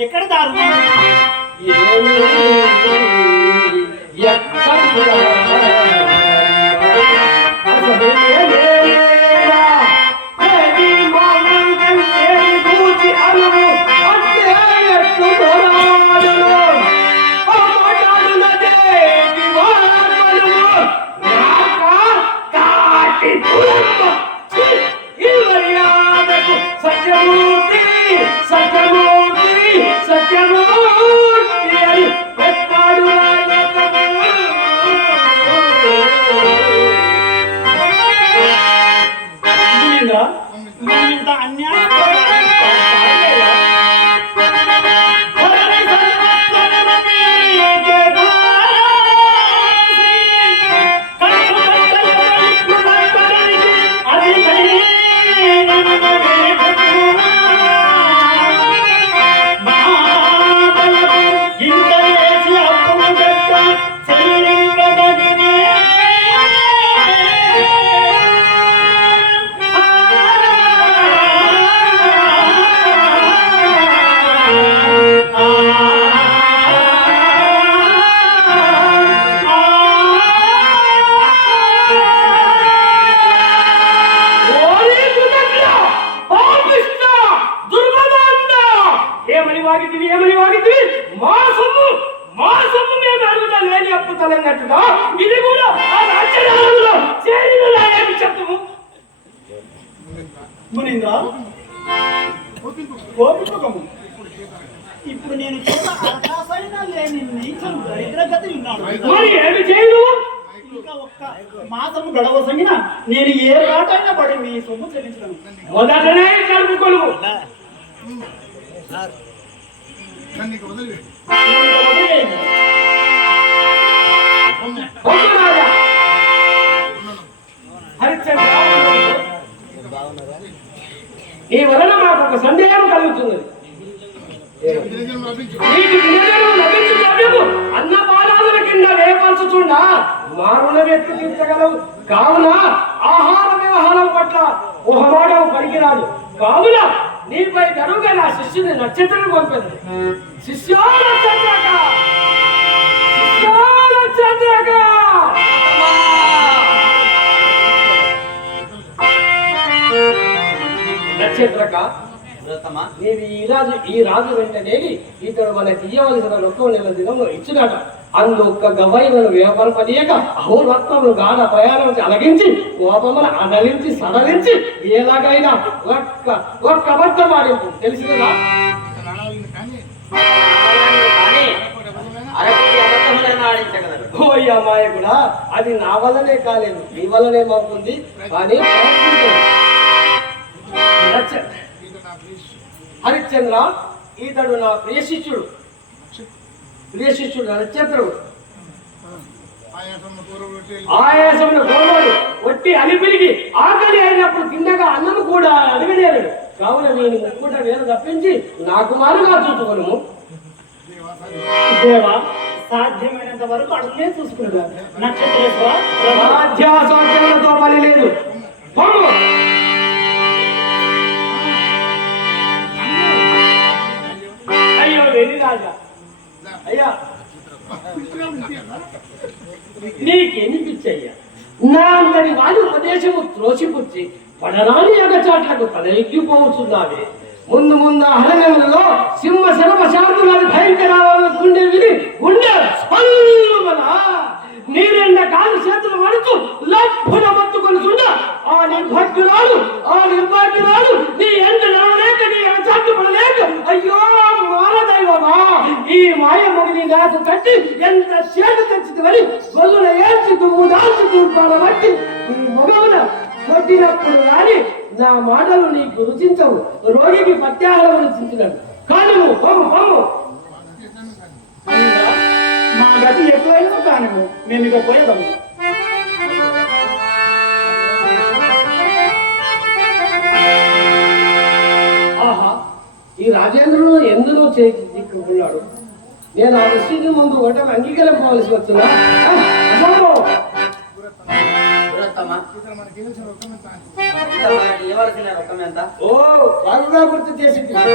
ఎక్కడ దారు సత్యమూర్తి సత్యమూర్తి ಅಂತ ಅನ್ಯಾಯ ఇది కూడా ఆ రాజ్యదారులో చేరిన ఏమి చెప్తాము మునీంద్ర కోపికము ఇప్పుడు నేను లేని నీచం దరిద్రగతి ఉన్నాడు మరి ఏమి ఇంకా ఒక్క మాసము గడవ సంగిన నేను ఏ పాటైనా పడి మీ సొమ్ము చెల్లించడం మొదటనే హరిశ్చంద్ర ఈ వలన మాకు ఒక సందేహం కలుగుతుంది అన్న పాదాల కింద వేపల్చుచుండా మారుల వ్యక్తి తీర్చగలవు. కావున ఆహార వ్యవహారం పట్ల ఊహమాడవు పనికిరాదు కావున నీపై గరువుగా నా శిష్యుని నక్షత్రం పంపింది శిష్యో నక్షత్రం నక్షత్రక నీవు ఈ రాజు ఈ రాజు వెంటనే ఇతడు మనకి ఇయ్యవలసిన ఒక్క నెల దినంలో ఇచ్చినాట. అందు ఒక్క గవైనను వ్యాపారం పనియక అహోరాత్రములు గాఢ ప్రయాణం అలగించి కోపములు అడలించి సడలించి ఎలాగైనా ఒక్క ఒక్క అబద్ధం ఆడింపు తెలిసిందా ఓ అమ్మాయి కూడా అది నా వల్లనే కాలేదు. నీ వల్లనే మాకుంది. కానీ హరిశ్చంద్ర. ఈతడు నా ప్రియ శిష్యుడు ప్రియ శిష్యుడు నక్షత్రుడు ఆయాసమును గోమాడు ఒట్టి అలిపిలిగి ఆకలి అయినప్పుడు తిన్నగా అన్నము కూడా అడగలేడు కావున నేను ముక్కుట వేలు తప్పించి నాకు మారుగా చూసుకొను దేవా సాధ్యమైనంత వరకు అడుగునే చూసుకున్నాడు నక్షత్రేశ్వర సాధ్యాసాధ్యములతో పని లేదు. నీకేమి పిచ్చయ్యా నా అంతటి వాడి ఉపదేశము త్రోసిపుచ్చి పడరాని అగచాట్లకు తలెక్కిపోతున్నావే ముందు ముందు అహరణంలో సింహ శరభ శాంతులని భయంకరాలను ఈ మాయ మొగిలి నాకు కట్టి ఎంత చేటు తెచ్చితివని గొల్లున ఏడ్చి దుమ్ము దాల్చి తూర్పాల బట్టి ఈ మొగమున కొట్టినప్పుడు కానీ నా మాటలు నీకు రుచించవు. రోగికి పత్యాహారం రుచించినట్టు కాను నువ్వు పొమ్ము పొమ్ము మా గతి ఎక్కువైనా కాను మేము ఇక పోయేదాము. ఆహా ఈ రాజేంద్రుడు ఎందులో చిక్కుకున్నాడు నేను ఆ విషయం ముందు ఓటమి అంగీకరింపవలసి వస్తుందా? వస్తున్నా బాగా గుర్తు చేసి కదా?